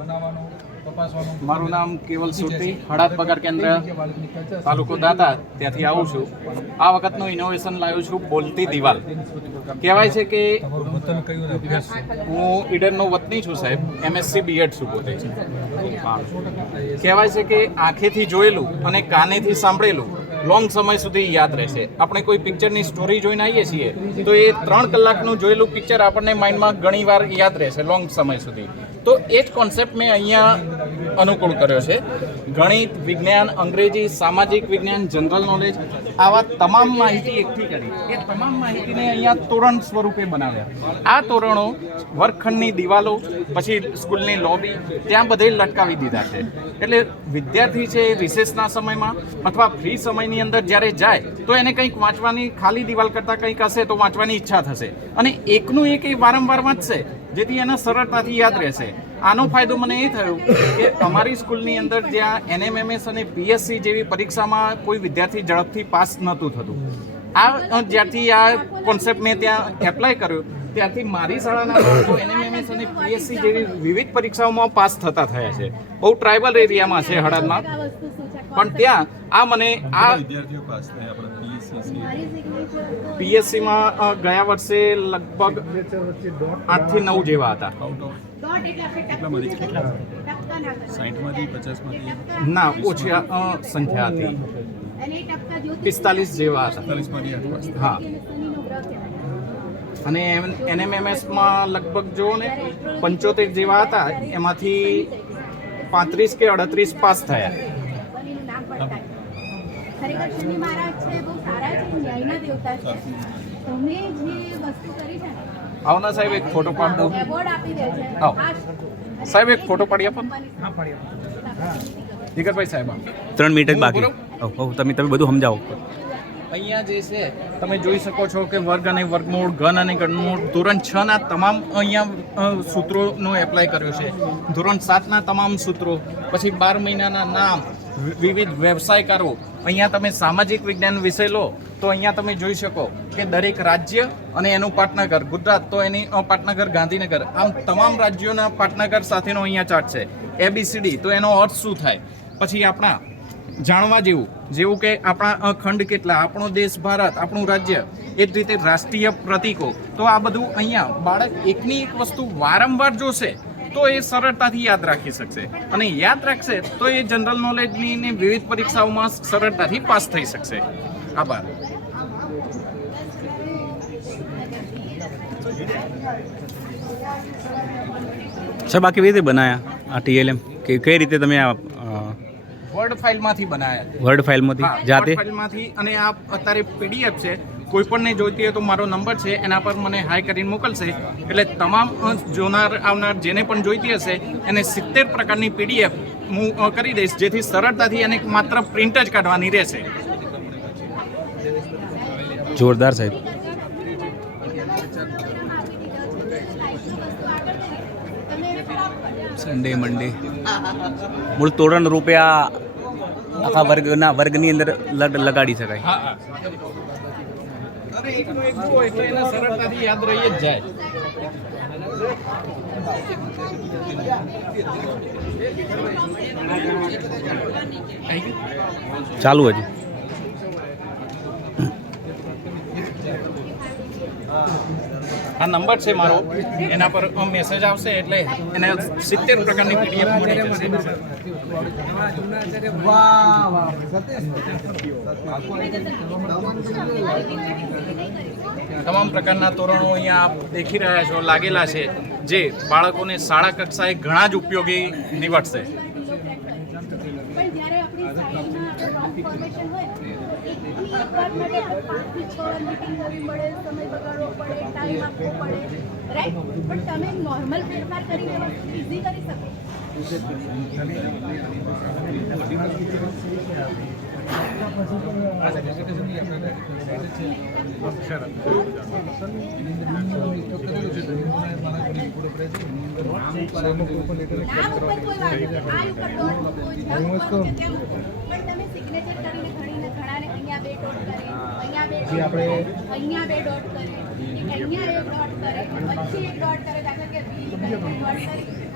મારું નામ કેવલ સુરતી, હળાદ પગાર કેન્દ્ર, તાલુકો દાતા, ત્યાંથી આવું છું. આ વખતનું ઇનોવેશન લાવ્યું છું બોલતી દિવાલ. કહેવાય છે કે હું ઈડરનો વતની છું સાહેબ, MSc B.Ed છું પોતે. કહેવાય છે કે આંખેથી જોયેલું અને કાનેથી સાંભળેલું લોંગ સમય સુધી યાદ રહેશે. આપણે કોઈ પિક્ચરની સ્ટોરી જોઈને આવીએ છીએ તો એ 3 કલાકનું જોયેલું પિક્ચર આપણને માઇન્ડમાં ઘણી વાર યાદ રહેશે લોંગ સમય સુધી. તો એ જ કોન્સેપ્ટ મેં અહીંયા અનુકૂળ કર્યો છે. ગણિત, વિજ્ઞાન, અંગ્રેજી, સામાજિક વિજ્ઞાન, જનરલ નોલેજ, આવા તમામ માહિતી એકઠી કરી એ તમામ માહિતીને અહીંયા તોરણ સ્વરૂપે બનાવ્યા. આ તોરણો વર્ગખંડની દિવાલો, પછી સ્કૂલની લોબી, ત્યાં બધે લટકાવી દીધા છે. એટલે વિદ્યાર્થી છે રિસેસના સમયમાં અથવા ફ્રી સમયની અંદર જ્યારે જાય તો એને કંઈક વાંચવાની, ખાલી દિવાલ કરતાં કંઈક હશે તો વાંચવાની ઈચ્છા થશે અને એકનું એક એ વારંવાર વાંચશે જેથી એને સરળતાથી યાદ રહેશે. આનો ફાયદો મને એ થયો કે અમારી સ્કૂલની અંદર જ્યાં NMMS અને PSC જેવી પરીક્ષામાં કોઈ વિદ્યાર્થી ઝડપથી પાસ નહોતું થતું, જ્યારથી આ કોન્સેપ્ટ મેં ત્યાં એપ્લાય કર્યો ત્યારથી મારી શાળાના બાળકો NMMS અને PSC જેવી વિવિધ પરીક્ષાઓમાં પાસ થતા થયા છે. બહુ ટ્રાઇબલ એરિયામાં છે હળાદમાં, પણ ત્યાં આ મને આ PSCમાં ગયા વર્ષે લગભગ 8 થી 9 જેવા હતા. ના, ઓછી સંખ્યા હતી, 45 જેવા હતા. હા, અને NMMSમાં લગભગ જુઓ ને 75 જેવા હતા, એમાંથી 35 કે 38 પાસ થયા. ખરેખર શનિ મહારાજ છે, બહુ સારા છે, ન્યાયના દેવતા છે. તમે જે વસ્તુ કરી છે ને, આવના સાહેબ એક ફોટો પાડ દો. એવોર્ડ આપી દે છે. આવો સાહેબ, એક ફોટો પાડી આપો. જીગરભાઈ સાહેબ 3 મિનિટ જ બાકી. તમે બધું સમજાવો. અહીંયા જે છે તમે જોઈ શકો છો કે વર્ગ અને વર્ગમૂળ, ઘન અને ઘનમૂળ, ધોરણ 6 ના તમામ અહીંયા સૂત્રોનો એપ્લાય કર્યો છે. ધોરણ 7 ના તમામ સૂત્રો, પછી 12 મહિનાના નામ, વિવિધ વ્યવસાયકારો. અહીંયા તમે સામાજિક વિજ્ઞાન વિષય લો તો અહીંયા તમે જોઈ શકો કે દરેક રાજ્ય અને એનું પાટનગર, ગુજરાત તો એની પાટનગર ગાંધીનગર, આમ તમામ રાજ્યોના પાટનગર સાથેનો અહીંયા ચાર્ટ છે. ABCD તો એનો અર્થ શું થાય. પછી આપણા જાણવા જેવું કે આપણા ખંડ કેટલા, આપણો દેશ ભારત, આપણું રાજ્ય, એ જ રીતે રાષ્ટ્રીય પ્રતીકો. તો આ બધું અહીંયા બાળક એકની એક વસ્તુ વારંવાર જોશે તો એ સરળતાથી યાદ રાખી શકશે, અને યાદ રાખશે તો એ જનરલ નોલેજની ને વિવિધ પરીક્ષાઓમાં સરળતાથી પાસ થઈ શકશે. આભાર. સાહેબ, આ કેવી રીતે બનાયા આ TLM? કે કઈ રીતે તમે આ વર્ડ ફાઇલમાંથી બનાવ્યા? વર્ડ ફાઇલમાંથી જાતે? ફાઇલમાંથી. અને આ અત્યારે PDF છે, કોઈ પણને જોઈતી હોય તો મારો નંબર છે, એના પર મને હાઈ કરીને મોકલશે. એટલે તમામ જોનાર આવનાર જેને પણ જોઈતી હશે એને 70 પ્રકારની PDF હું કરી દઈશ, જેથી સરળતાથી એને માત્ર પ્રિન્ટ જ કાઢવાની રહેશે. જોરદાર સાહેબ. સન્ડે મંડે મૂળ તોરણ રૂપે આ આખા વર્ગની અંદર લગાડી શકાય. હા, એકનું એક જુઓ એટલે એને સરળતાથી યાદ રહી જ જાય. ચાલુ હજી. આ નંબર છે મારો, એના પર મેસેજ આવશે એટલે એને 70 પ્રકારની PDF મળી જશે. તમામ પ્રકારના તોરણો અહીંયા આપ દેખી રહ્યા છો લાગેલા છે, જે બાળકોને શાળા કક્ષાએ ઘણા જ ઉપયોગી નીવડશે. પણ જ્યારે આપણી સાઈડમાં ફોર્મેશન હોય એકની એક વાત માટે 5 થી 6 મીટિંગ કરવી પડે, સમય બગાડવો પડે, ટાઈમ આપવો પડે, રાઈટ? પણ તમે નોર્મલ ફેરફાર કરીને વસ્તુ ઇઝી કરી શકો. નામ ઉપર કોઈ વાત નથી, આ ઉપર ડોટ પણ તમે સિગ્નેચર કરીને ઘણાને અહીંયા 2 ડોટ કરે, અહીંયા 2 ડોટ, અહીંયા 2 ડોટ કરે, અહીંયા 1 ડોટ કરે, પછી 1 ડોટ કરે, દાખલા કે 20 ડોટ કરે.